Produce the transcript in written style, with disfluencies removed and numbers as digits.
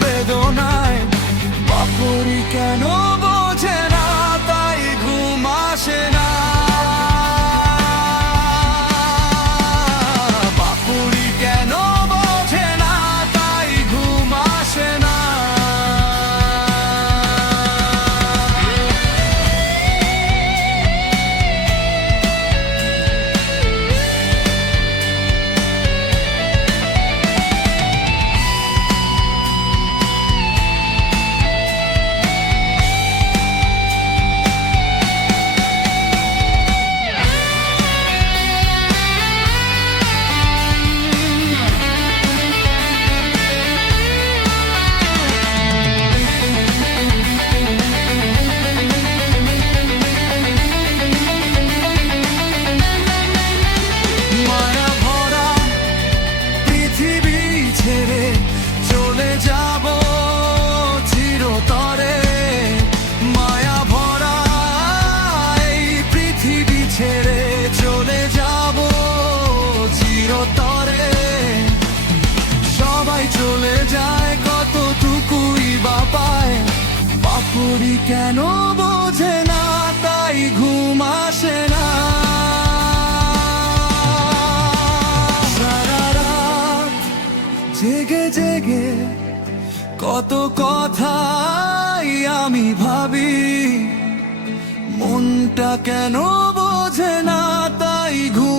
বেদনায়। বাপুরি কেন বোঝে না, তাই ঘুম আসে না। বাপুরি কেন বোঝে না, তাই ঘুম আসে না। মায়া ভরা পৃথিবী ছেড়ে চলে যাব চিরতরে। মায়া ভরা এই পৃথিবী ছেড়ে চলে যাব চিরতরে। সবাই চলে যায়, কতটুকুই বা পায়। বাপুরি কেন বোঝে না, তাই ঘুম আসে না। সারা রাত জেগে জেগে কত কথাই আমি ভাবি। মনটা কেন বোঝে না, তাই ঘুম